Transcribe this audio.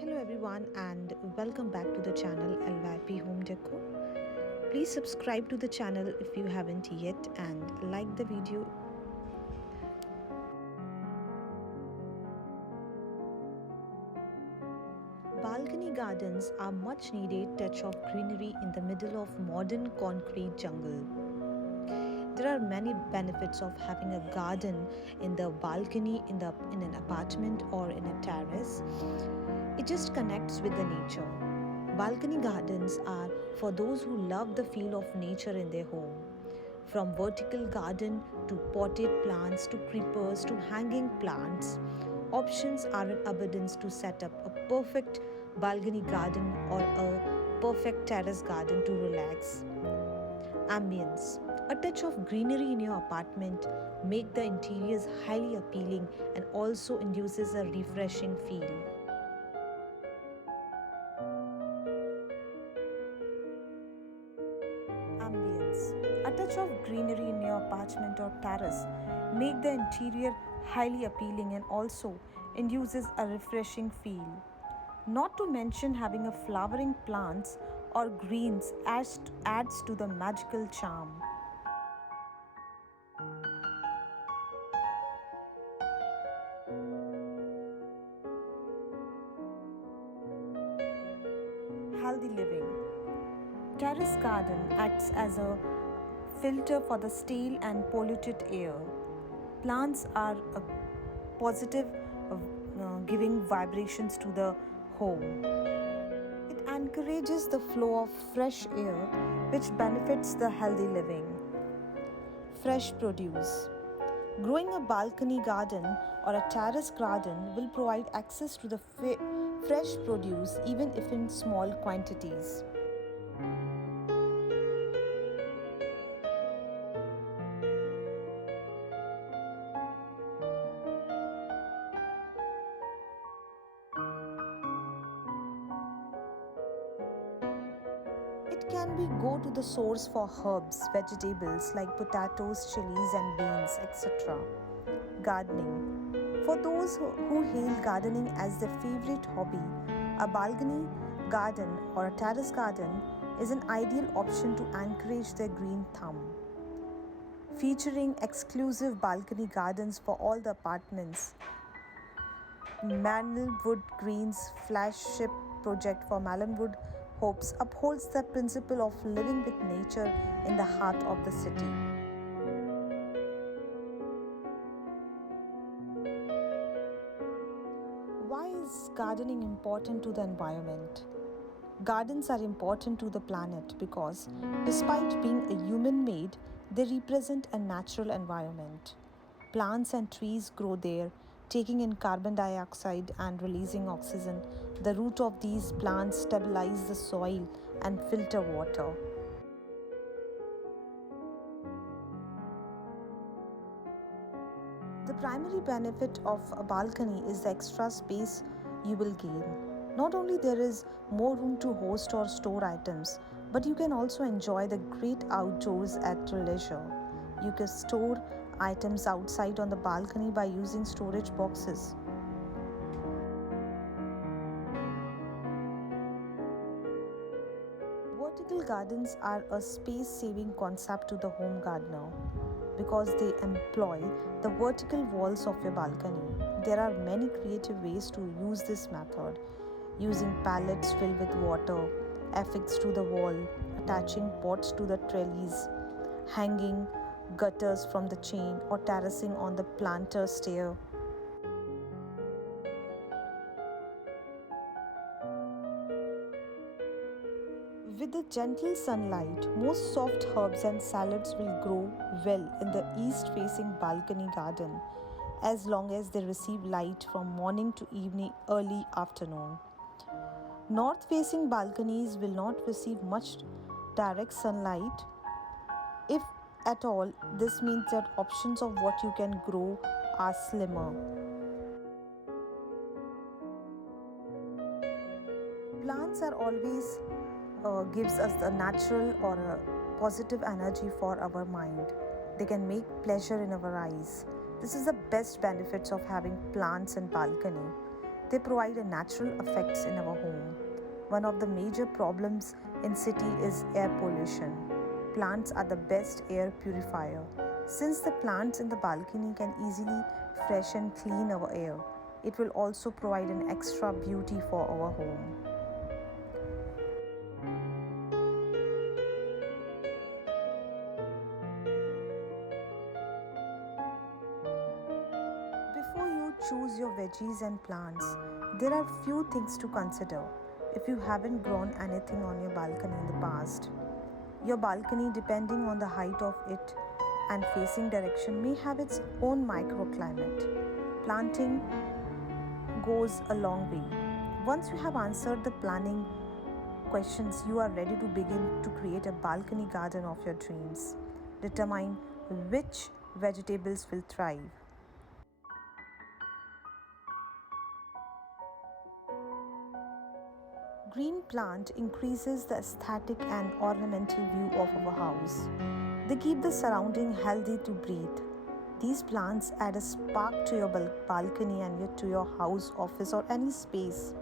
Hello everyone and welcome back to the channel LYP Home Decor. Please subscribe to the channel if you haven't yet and like the video. Balcony gardens are much needed touch of greenery in the middle of modern concrete jungle. There are many benefits of having a garden in the balcony in an apartment or in a terrace. It just connects with the nature. Balcony gardens are for those who love the feel of nature in their home. From vertical garden to potted plants to creepers to hanging plants, options are in abundance to set up a perfect balcony garden or a perfect terrace garden to relax. Ambience. A touch of greenery in your apartment make the interiors highly appealing and also induces a refreshing feel. Ambience. A touch of greenery in your apartment or terrace make the interior highly appealing and also induces a refreshing feel. Not to mention having a flowering plants or greens adds to the magical charm. Healthy living. Terrace garden acts as a filter for the stale and polluted air. Plants are a positive, giving vibrations to the home. It encourages the flow of fresh air, which benefits the healthy living. Fresh produce. Growing a balcony garden or a terrace garden will provide access to the fresh produce even if in small quantities. It can be go to the source for herbs, vegetables like potatoes, chilies and beans, etc. Gardening. For those who hail gardening as their favorite hobby, a balcony garden or a terrace garden is an ideal option to encourage their green thumb. Featuring exclusive balcony gardens for all the apartments. Mandelwood Green's flagship project for Malenwood Hopes upholds the principle of living with nature in the heart of the city. Why is gardening important to the environment? Gardens are important to the planet because, despite being a human made, they represent a natural environment. Plants and trees grow there, taking in carbon dioxide and releasing oxygen. The root of these plants stabilize the soil and filter water. The primary benefit of a balcony is the extra space you will gain. Not only there is more room to host or store items, but you can also enjoy the great outdoors at your leisure. You can store items outside on the balcony by using storage boxes. Vertical gardens are a space-saving concept to the home gardener because they employ the vertical walls of your balcony. There are many creative ways to use this method, using pallets filled with water, affixed to the wall, attaching pots to the trellis, hanging gutters from the chain, or terracing on the planter stair. With the gentle sunlight, most soft herbs and salads will grow well in the east-facing balcony garden as long as they receive light from morning to evening, early afternoon. North-facing balconies will not receive much direct sunlight. If at all, this means that options of what you can grow are slimmer. Plants are always gives us a natural or a positive energy for our mind. They can make pleasure in our eyes. This is the best benefits of having plants in balcony. They provide a natural effects in our home. One of the major problems in city is air pollution. Plants are the best air purifier. Since the plants in the balcony can easily fresh and clean our air, it will also provide an extra beauty for our home. Before you choose your veggies and plants, there are few things to consider. If you haven't grown anything on your balcony in the past, your balcony, depending on the height of it and facing direction, may have its own microclimate. Planting goes a long way. Once you have answered the planning questions, you are ready to begin to create a balcony garden of your dreams. Determine which vegetables will thrive. Green plant increases the aesthetic and ornamental view of our house. They keep the surrounding healthy to breathe. These plants add a spark to your balcony and to your house, office, or any space.